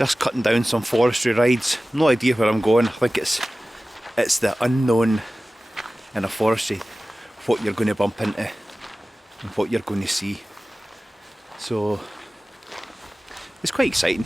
just cutting down some forestry rides. No idea where I'm going. I think it's the unknown in a forestry, what you're going to bump into and what you're going to see. So it's quite exciting.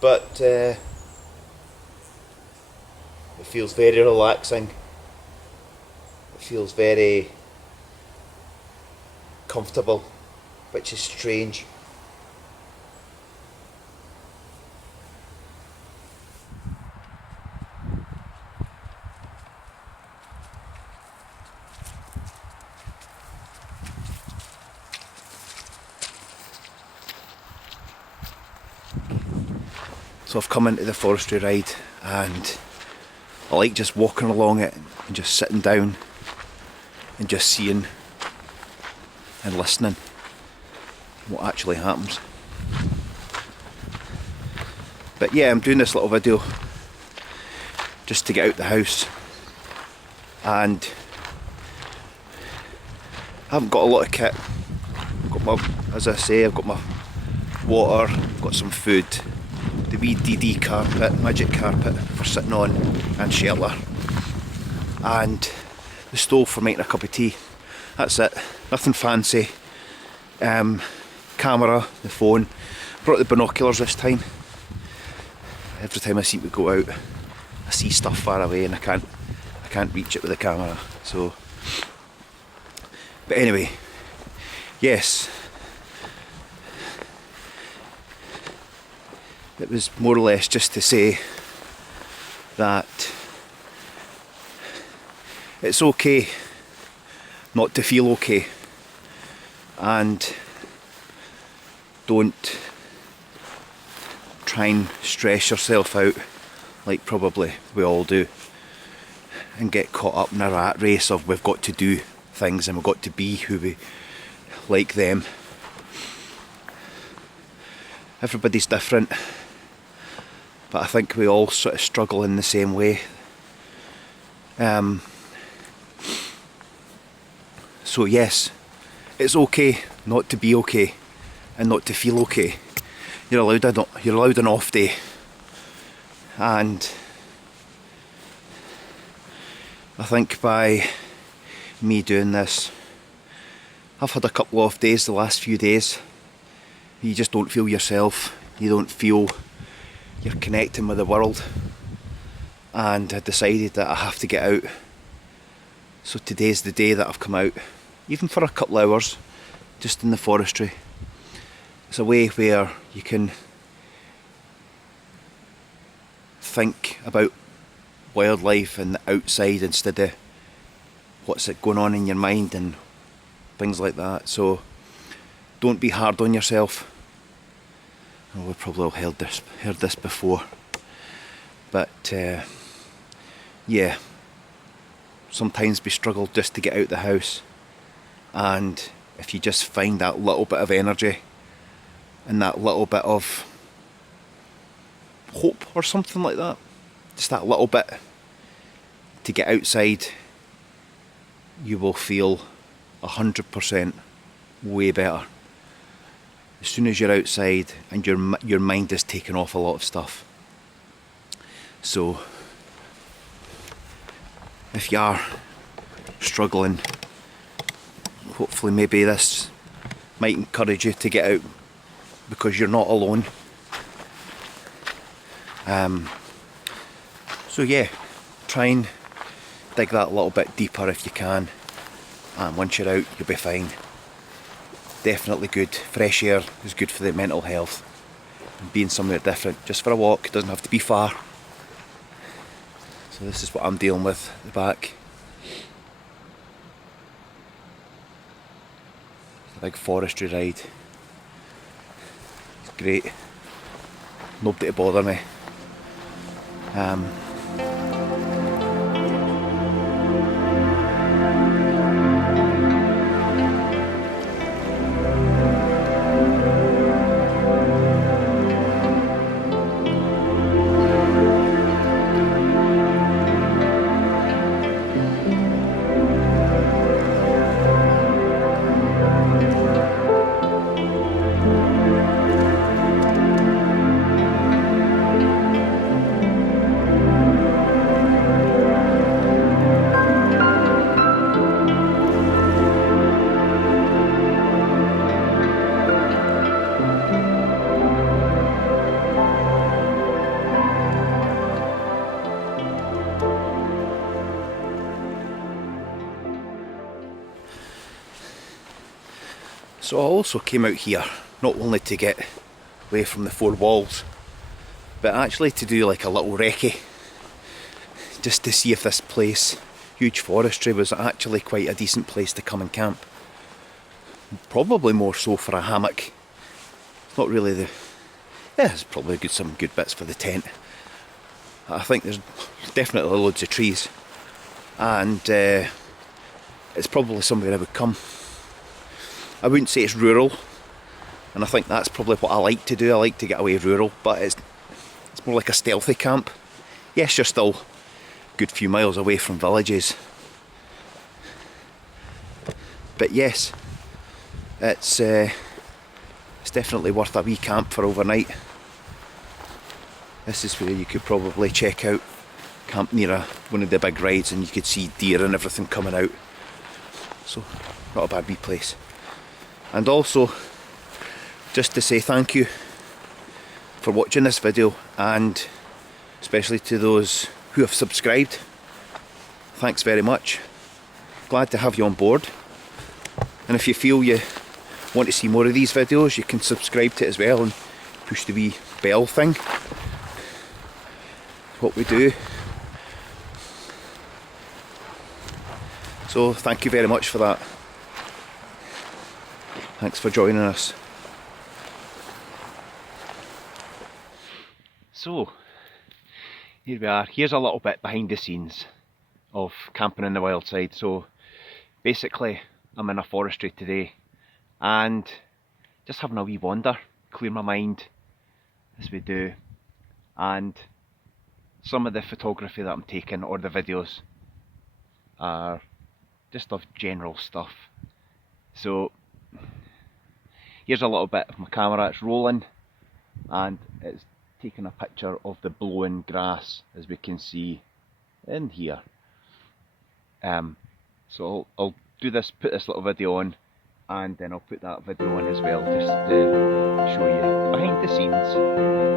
But it feels very relaxing. It feels very comfortable, which is strange. So I've come into the forestry ride and I like just walking along it and just sitting down and just seeing and listening what actually happens. But yeah, I'm doing this little video just to get out the house, and I haven't got a lot of kit. I've got my, as I say, I've got my water, I've got some food, the wee DD carpet, magic carpet for sitting on and shelter, and the stove for making a cup of tea. That's it, nothing fancy. Camera, the phone, brought the binoculars this time. Every time I seem to go out I see stuff far away and I can't reach it with the camera. So, but anyway, yes, it was more or less just to say that it's okay not to feel okay, and don't try and stress yourself out like probably we all do and get caught up in a rat race of we've got to do things and we've got to be who we like them. Everybody's different, but I think we all sort of struggle in the same way. So yes, it's okay not to be okay and not to feel okay. You're allowed an off day, and I think by me doing this, I've had a couple of off days the last few days. You just don't feel yourself, you don't feel you're connecting with the world, and I decided that I have to get out. So today's the day that I've come out, even for a couple of hours, just in the forestry. It's a way where you can think about wildlife and the outside instead of what's going on in your mind and things like that. So don't be hard on yourself. Oh, we've probably all heard this before, but yeah, sometimes we struggle just to get out the house, and if you just find that little bit of energy and that little bit of hope or something like that, just that little bit to get outside, you will feel 100% way better. As soon as you're outside and your mind is taking off a lot of stuff. So if you are struggling, hopefully maybe this might encourage you to get out, because you're not alone. So yeah, try and dig that little bit deeper if you can, and once you're out you'll be fine. Definitely good. Fresh air is good for the mental health. and being somewhere different, just for a walk. It doesn't have to be far. So this is what I'm dealing with at the back. It's a big forestry ride. It's great. Nobody to bother me. So I also came out here not only to get away from the four walls, but actually to do like a little recce, just to see if this place, huge forestry, was actually quite a decent place to come and camp. Probably more so for a hammock. It's not really the... yeah, there's probably some good bits for the tent. I think there's definitely loads of trees, and it's probably somewhere I would come. I wouldn't say it's rural, and I think that's probably what I like to do. I like to get away rural, but it's more like a stealthy camp. Yes, you're still a good few miles away from villages, but yes, it's definitely worth a wee camp for overnight. This is where you could probably check out, camp near one of the big rides, and you could see deer and everything coming out. So, not a bad wee place. And also, just to say thank you for watching this video, and especially to those who have subscribed. Thanks very much. Glad to have you on board. And if you feel you want to see more of these videos, you can subscribe to it as well and push the wee bell thing. What we do. So thank you very much for that. Thanks for joining us. So, here we are. Here's a little bit behind the scenes of camping in the wild side. So, basically, I'm in a forestry today and just having a wee wander, clear my mind, as we do. And some of the photography that I'm taking, or the videos, are just of general stuff. So, here's a little bit of my camera. It's rolling and it's taking a picture of the blowing grass, as we can see in here. So I'll do this, put this little video on, and then I'll put that video on as well, just to show you behind the scenes.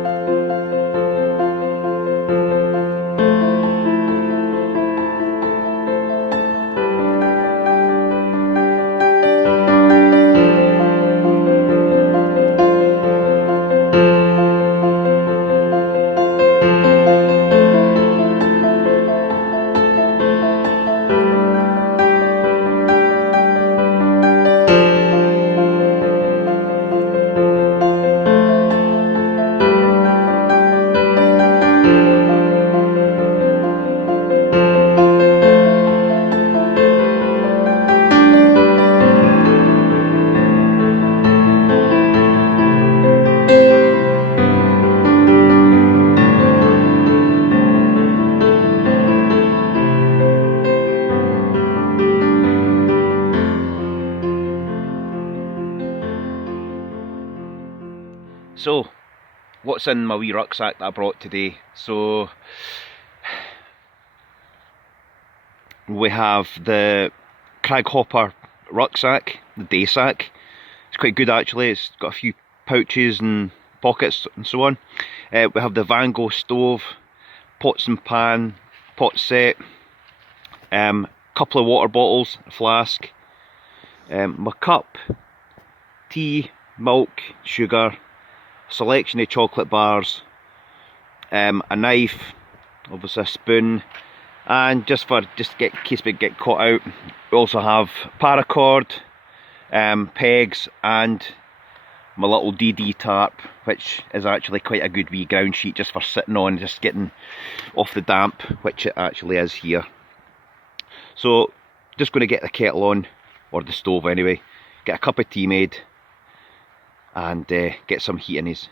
So, what's in my wee rucksack that I brought today? So, we have the Craghopper rucksack, the day sack. It's quite good actually. It's got a few pouches and pockets and so on. We have the Van Gogh stove, pots and pan, pot set, couple of water bottles, a flask, my cup, tea, milk, sugar, selection of chocolate bars, a knife, obviously a spoon, and just in case we get caught out, we also have paracord, pegs, and my little DD tarp, which is actually quite a good wee ground sheet just for sitting on, just getting off the damp, which it actually is here. So just going to get the kettle on, or the stove anyway, get a cup of tea made, and get some heat in his.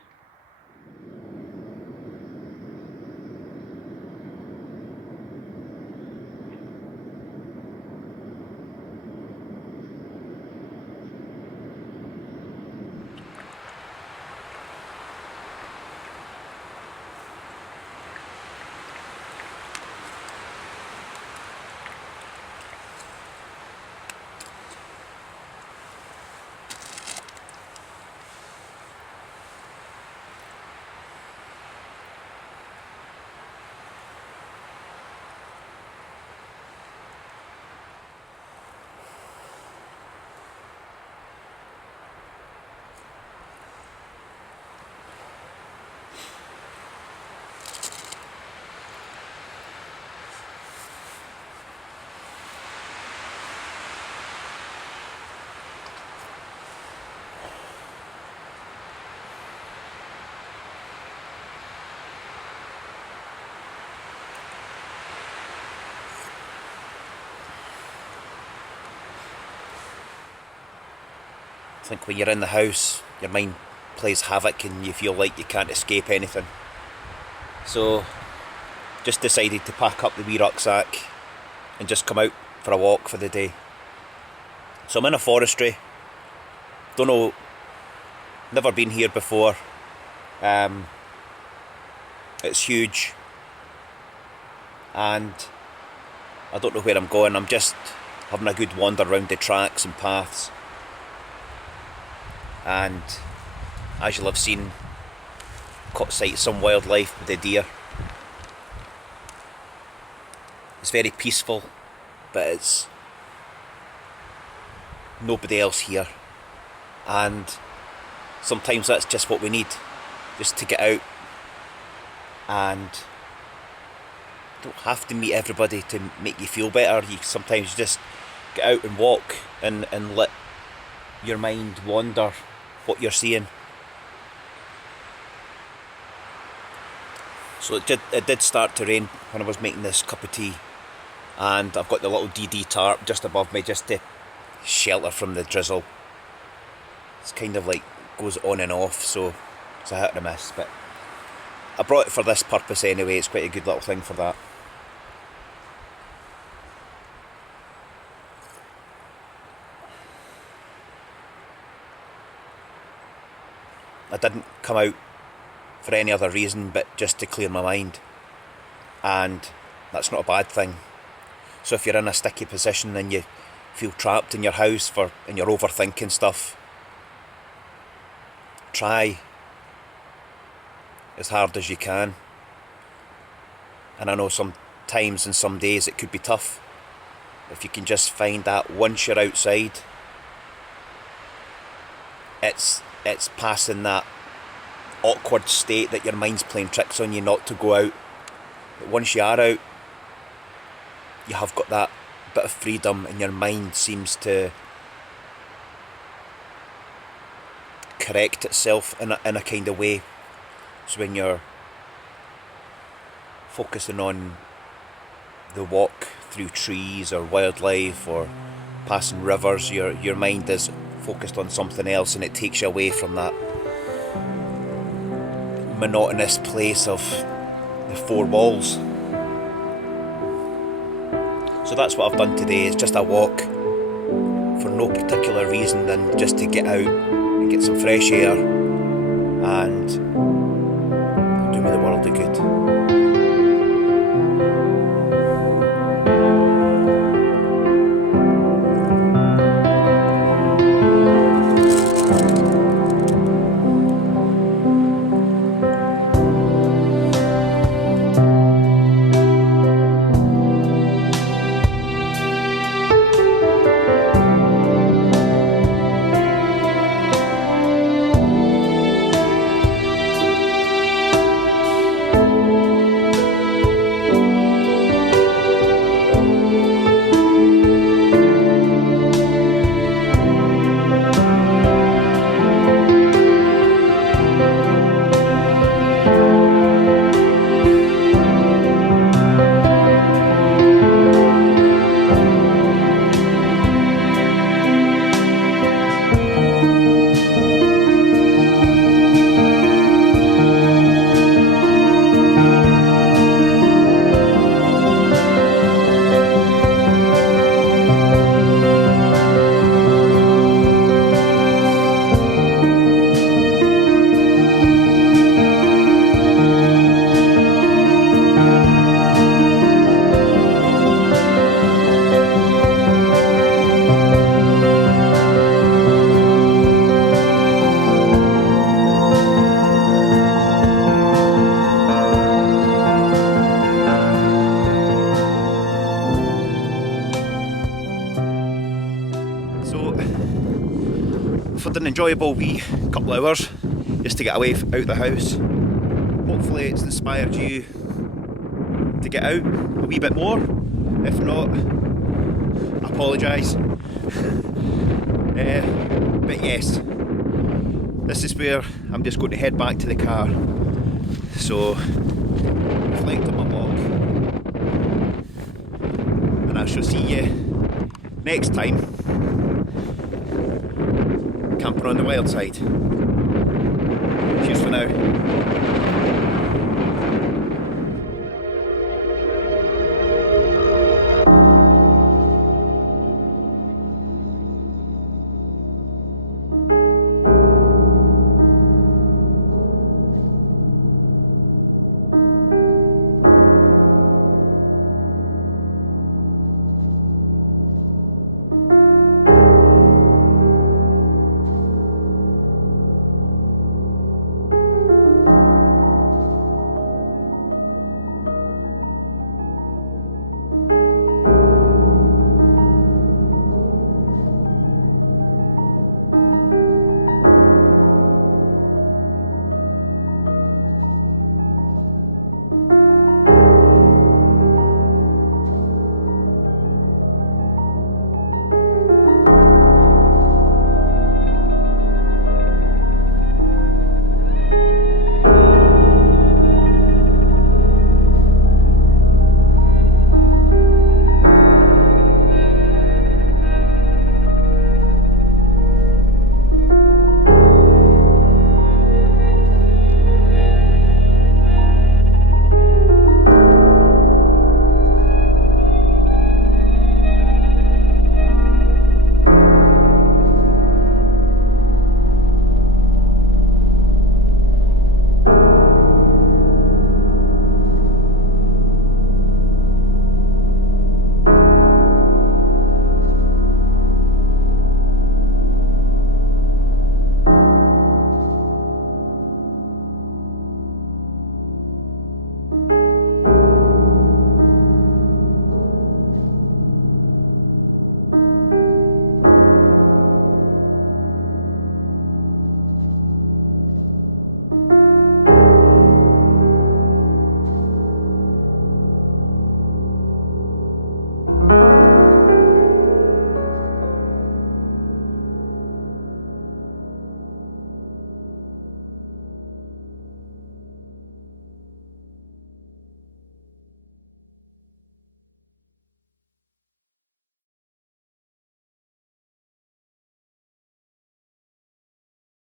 I think when you're in the house, your mind plays havoc and you feel like you can't escape anything. So, just decided to pack up the wee rucksack and just come out for a walk for the day. So I'm in a forestry, don't know, never been here before. It's huge, and I don't know where I'm going. I'm just having a good wander around the tracks and paths. And as you'll have seen, caught sight of some wildlife with the deer. It's very peaceful, but it's nobody else here, and sometimes that's just what we need, just to get out, and don't have to meet everybody to make you feel better. You sometimes just get out and walk and let your mind wander what you're seeing. So it did start to rain when I was making this cup of tea, and I've got the little DD tarp just above me just to shelter from the drizzle. It's kind of like goes on and off, so it's a hit or a miss, but I brought it for this purpose anyway. It's quite a good little thing for that. I didn't come out for any other reason but just to clear my mind, and that's not a bad thing. So if you're in a sticky position and you feel trapped in your house and you're overthinking stuff, try as hard as you can. And I know sometimes and some days it could be tough. If you can just find that once you're outside, it's passing that awkward state that your mind's playing tricks on you not to go out. But once you are out, you have got that bit of freedom, and your mind seems to correct itself in a kind of way. So when you're focusing on the walk through trees or wildlife or passing rivers, your mind is focused on something else, and it takes you away from that monotonous place of the four walls. So that's what I've done today. It's just a walk for no particular reason than just to get out and get some fresh air and do me the world of good. for an enjoyable wee couple of hours just to get away out the house. Hopefully it's inspired you to get out a wee bit more. If not, I apologise. But yes, this is where I'm just going to head back to the car. So, reflect on my walk, and I shall see you next time, camping on the wild side. Cheers for now.